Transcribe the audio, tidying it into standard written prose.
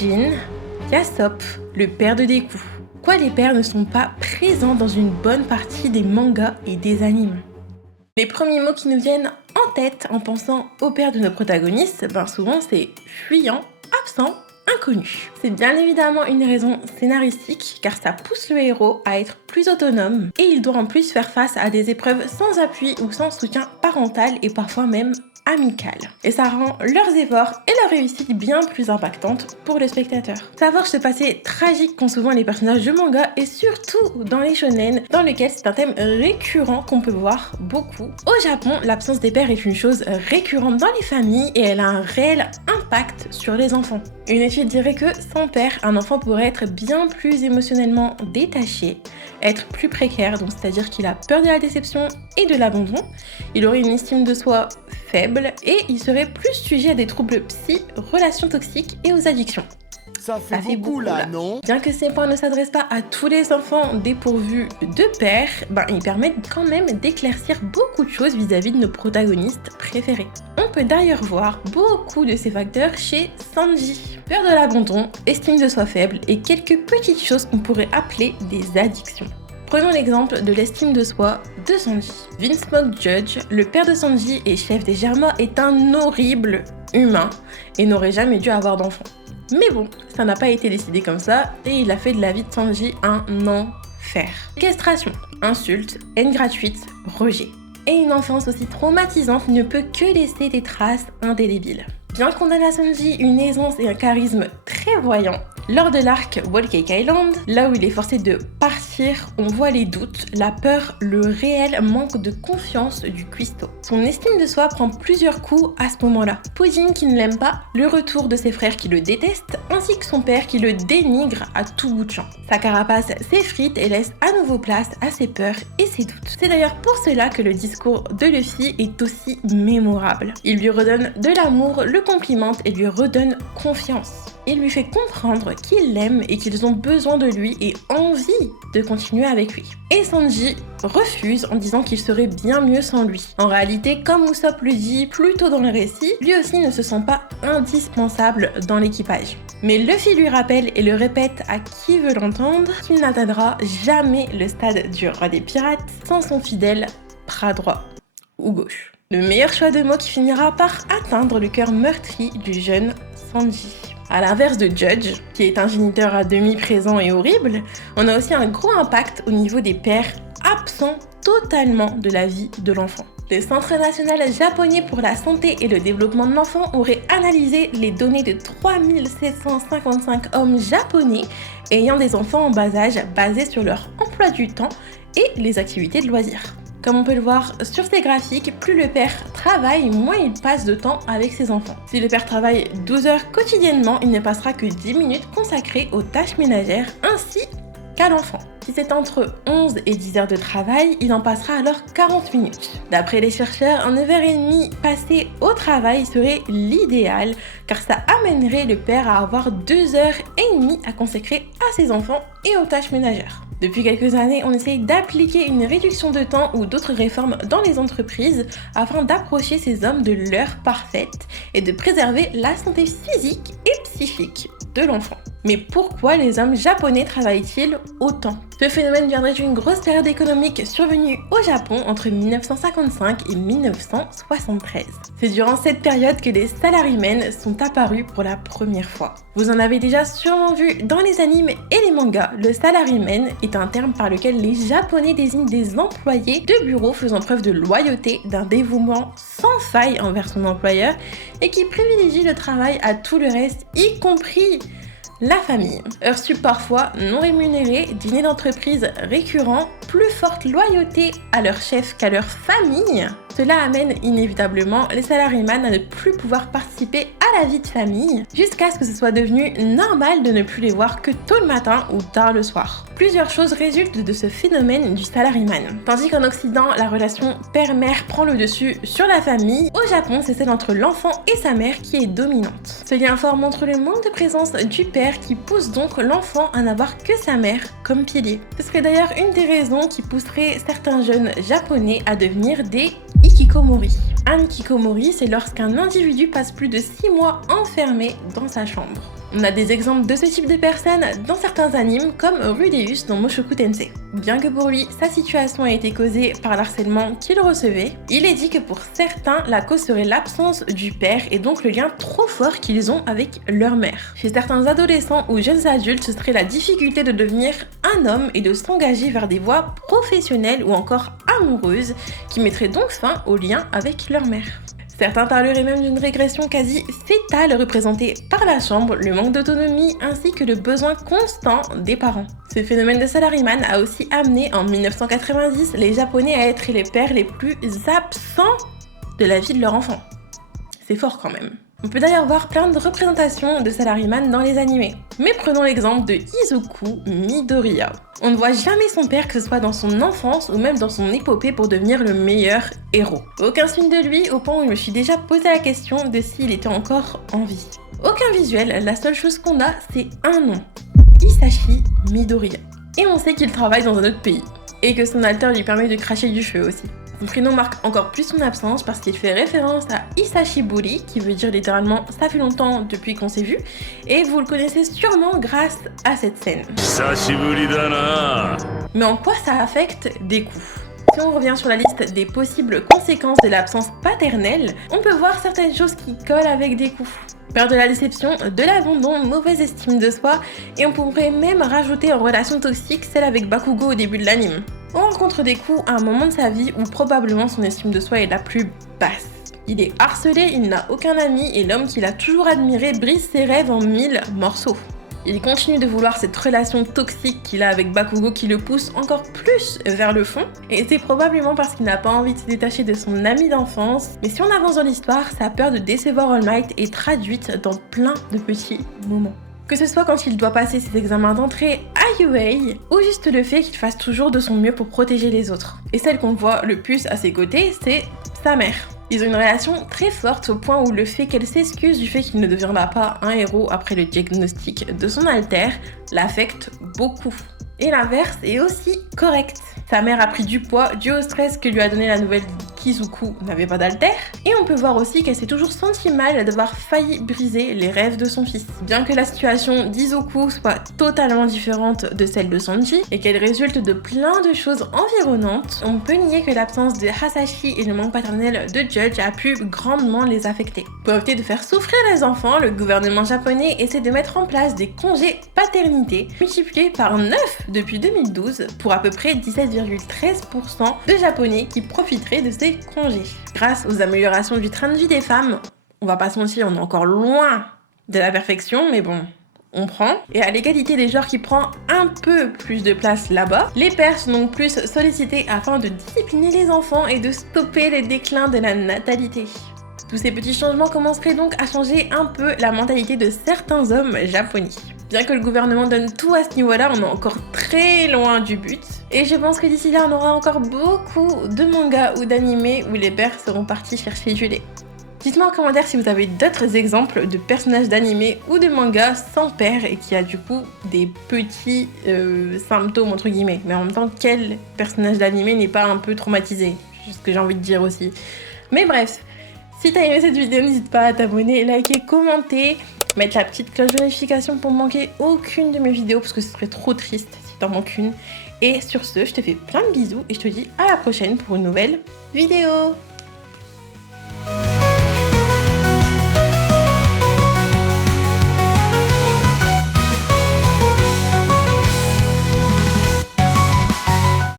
Jin, Yasop, le père de Deku. Pourquoi les pères ne sont pas présents dans une bonne partie des mangas et des animes? Les premiers mots qui nous viennent en tête en pensant au père de nos protagonistes, souvent c'est fuyant, absent, inconnu. C'est bien évidemment une raison scénaristique car ça pousse le héros à être plus autonome et il doit en plus faire face à des épreuves sans appui ou sans soutien parental et parfois même amical. Et ça rend leurs efforts et leur réussite bien plus impactantes pour le spectateur. Savoir ce passé tragique qu'ont souvent les personnages de manga et surtout dans les shonen, dans lequel c'est un thème récurrent qu'on peut voir beaucoup. Au Japon, l'absence des pères est une chose récurrente dans les familles et elle a un réel impact sur les enfants. Une étude dirait que sans père, un enfant pourrait être bien plus émotionnellement détaché, être plus précaire, donc c'est-à-dire qu'il a peur de la déception et de l'abandon, il aurait une estime de soi faible et il serait plus sujet à des troubles psy, relations toxiques et aux addictions. Ça fait beaucoup là, non? Bien que ces points ne s'adressent pas à tous les enfants dépourvus de père, ils permettent quand même d'éclaircir beaucoup de choses vis-à-vis de nos protagonistes préférés. On peut d'ailleurs voir beaucoup de ces facteurs chez Sanji. Peur de l'abandon, estime de soi faible et quelques petites choses qu'on pourrait appeler des addictions. Prenons l'exemple de l'estime de soi de Sanji. Vince Judge, le père de Sanji et chef des Germa, est un horrible humain et n'aurait jamais dû avoir d'enfant. Mais bon, ça n'a pas été décidé comme ça et il a fait de la vie de Sanji un enfer. Castration, insultes, haine gratuite, rejet. Et une enfance aussi traumatisante ne peut que laisser des traces indélébiles. Bien qu'on donne à Sanji une aisance et un charisme très voyant, lors de l'arc Whole Cake Island, là où il est forcé de partir, on voit les doutes, la peur, le réel manque de confiance du cuistot. Son estime de soi prend plusieurs coups à ce moment-là. Pudding qui ne l'aime pas, le retour de ses frères qui le détestent, ainsi que son père qui le dénigre à tout bout de champ. Sa carapace s'effrite et laisse à nouveau place à ses peurs et ses doutes. C'est d'ailleurs pour cela que le discours de Luffy est aussi mémorable. Il lui redonne de l'amour, le complimente et lui redonne confiance. Il lui fait comprendre qu'il l'aime et qu'ils ont besoin de lui et envie de continuer avec lui. Et Sanji refuse en disant qu'il serait bien mieux sans lui. En réalité, comme Usopp le dit plus tôt dans le récit, lui aussi ne se sent pas indispensable dans l'équipage. Mais Luffy lui rappelle et le répète à qui veut l'entendre qu'il n'atteindra jamais le stade du roi des pirates sans son fidèle bras droit ou gauche. Le meilleur choix de mots qui finira par atteindre le cœur meurtri du jeune Sanji. À l'inverse de Judge, qui est un géniteur à demi présent et horrible, on a aussi un gros impact au niveau des pères absents totalement de la vie de l'enfant. Le Centre national japonais pour la santé et le développement de l'enfant aurait analysé les données de 3755 hommes japonais ayant des enfants en bas âge basés sur leur emploi du temps et les activités de loisirs. Comme on peut le voir sur ces graphiques, plus le père travaille, moins il passe de temps avec ses enfants. Si le père travaille 12 heures quotidiennement, il ne passera que 10 minutes consacrées aux tâches ménagères ainsi qu'à l'enfant. Si c'est entre 11 et 10 heures de travail, il en passera alors 40 minutes. D'après les chercheurs, 9h30 passé au travail serait l'idéal car ça amènerait le père à avoir 2h30 à consacrer à ses enfants et aux tâches ménagères. Depuis quelques années, on essaye d'appliquer une réduction de temps ou d'autres réformes dans les entreprises afin d'approcher ces hommes de l'heure parfaite et de préserver la santé physique et psychique de l'enfant. Mais pourquoi les hommes japonais travaillent-ils autant? Ce phénomène viendrait d'une grosse période économique survenue au Japon entre 1955 et 1973. C'est durant cette période que les salarymen sont apparus pour la première fois. Vous en avez déjà sûrement vu dans les animes et les mangas, le salaryman est un terme par lequel les Japonais désignent des employés de bureau faisant preuve de loyauté, d'un dévouement sans faille envers son employeur et qui privilégie le travail à tout le reste, y compris la famille. Heures sup parfois non rémunérées, dîners d'entreprise récurrents, plus forte loyauté à leur chef qu'à leur famille. Cela amène inévitablement les salaryman à ne plus pouvoir participer à la vie de famille, jusqu'à ce que ce soit devenu normal de ne plus les voir que tôt le matin ou tard le soir. Plusieurs choses résultent de ce phénomène du salaryman. Tandis qu'en Occident, la relation père-mère prend le dessus sur la famille, au Japon, c'est celle entre l'enfant et sa mère qui est dominante. Ce lien fort montre le manque de présence du père qui pousse donc l'enfant à n'avoir que sa mère comme pilier. Ce serait d'ailleurs une des raisons qui pousserait certains jeunes japonais à devenir des hikikomori. Un hikikomori, c'est lorsqu'un individu passe plus de 6 mois enfermé dans sa chambre. On a des exemples de ce type de personnes dans certains animes comme Rudeus dans Mushoku Tensei. Bien que pour lui, sa situation a été causée par l'harcèlement qu'il recevait, il est dit que pour certains, la cause serait l'absence du père et donc le lien trop fort qu'ils ont avec leur mère. Chez certains adolescents ou jeunes adultes, ce serait la difficulté de devenir un homme et de s'engager vers des voies professionnelles ou encore amoureuses qui mettraient donc fin au lien avec leur mère. Certains parleraient même d'une régression quasi fétale représentée par la chambre, le manque d'autonomie ainsi que le besoin constant des parents. Ce phénomène de salaryman a aussi amené en 1990 les Japonais à être les pères les plus absents de la vie de leur enfant. C'est fort quand même. On peut d'ailleurs voir plein de représentations de salaryman dans les animés. Mais prenons l'exemple de Izuku Midoriya. On ne voit jamais son père, que ce soit dans son enfance ou même dans son épopée, pour devenir le meilleur héros. Aucun signe de lui, au point où je me suis déjà posé la question de s'il était encore en vie. Aucun visuel, la seule chose qu'on a, c'est un nom. Hisashi Midoriya. Et on sait qu'il travaille dans un autre pays. Et que son alter lui permet de cracher du feu aussi. Son prénom marque encore plus son absence parce qu'il fait référence à Hisashiburi, qui veut dire littéralement « ça fait longtemps depuis qu'on s'est vu », et vous le connaissez sûrement grâce à cette scène. Mais en quoi ça affecte Deku ? Si on revient sur la liste des possibles conséquences de l'absence paternelle, on peut voir certaines choses qui collent avec Deku. Peur de la déception, de l'abandon, mauvaise estime de soi, et on pourrait même rajouter en relation toxique celle avec Bakugo au début de l'anime. On rencontre Deku à un moment de sa vie où probablement son estime de soi est la plus basse. Il est harcelé, il n'a aucun ami et l'homme qu'il a toujours admiré brise ses rêves en 1000 morceaux. Il continue de vouloir cette relation toxique qu'il a avec Bakugo qui le pousse encore plus vers le fond, et c'est probablement parce qu'il n'a pas envie de se détacher de son ami d'enfance. Mais si on avance dans l'histoire, sa peur de décevoir All Might est traduite dans plein de petits moments. Que ce soit quand il doit passer ses examens d'entrée à UA, ou juste le fait qu'il fasse toujours de son mieux pour protéger les autres. Et celle qu'on voit le plus à ses côtés, c'est sa mère. Ils ont une relation très forte au point où le fait qu'elle s'excuse du fait qu'il ne deviendra pas un héros après le diagnostic de son alter l'affecte beaucoup. Et l'inverse est aussi correct. Sa mère a pris du poids dû au stress que lui a donné la nouvelle qu'Izuku n'avait pas d'alter. Et on peut voir aussi qu'elle s'est toujours sentie mal d'avoir failli briser les rêves de son fils. Bien que la situation d'Izuku soit totalement différente de celle de Sanji et qu'elle résulte de plein de choses environnantes, on peut nier que l'absence de Hasashi et le manque paternel de Judge a pu grandement les affecter. Pour éviter de faire souffrir les enfants, le gouvernement japonais essaie de mettre en place des congés paternité multipliés par 9 depuis 2012 pour à peu près 17,13% de Japonais qui profiteraient de ces congés. Grâce aux améliorations du train de vie des femmes, on va pas se mentir, on est encore loin de la perfection, mais bon, on prend. Et à l'égalité des genres qui prend un peu plus de place là-bas, les pères sont donc plus sollicités afin de discipliner les enfants et de stopper les déclins de la natalité. Tous ces petits changements commenceraient donc à changer un peu la mentalité de certains hommes japonais. Bien que le gouvernement donne tout à ce niveau-là, on est encore très loin du but. Et je pense que d'ici là, on aura encore beaucoup de mangas ou d'animés où les pères seront partis chercher du lait. Dites-moi en commentaire si vous avez d'autres exemples de personnages d'animés ou de mangas sans père et qui a du coup des petits symptômes entre guillemets. Mais en même temps, quel personnage d'animé n'est pas un peu traumatisé ? C'est ce que j'ai envie de dire aussi. Mais bref, si t'as aimé cette vidéo, n'hésite pas à t'abonner, liker, commenter, mettre la petite cloche de notification pour ne manquer aucune de mes vidéos parce que ce serait trop triste si t'en manques une. Et sur ce, je te fais plein de bisous et je te dis à la prochaine pour une nouvelle vidéo.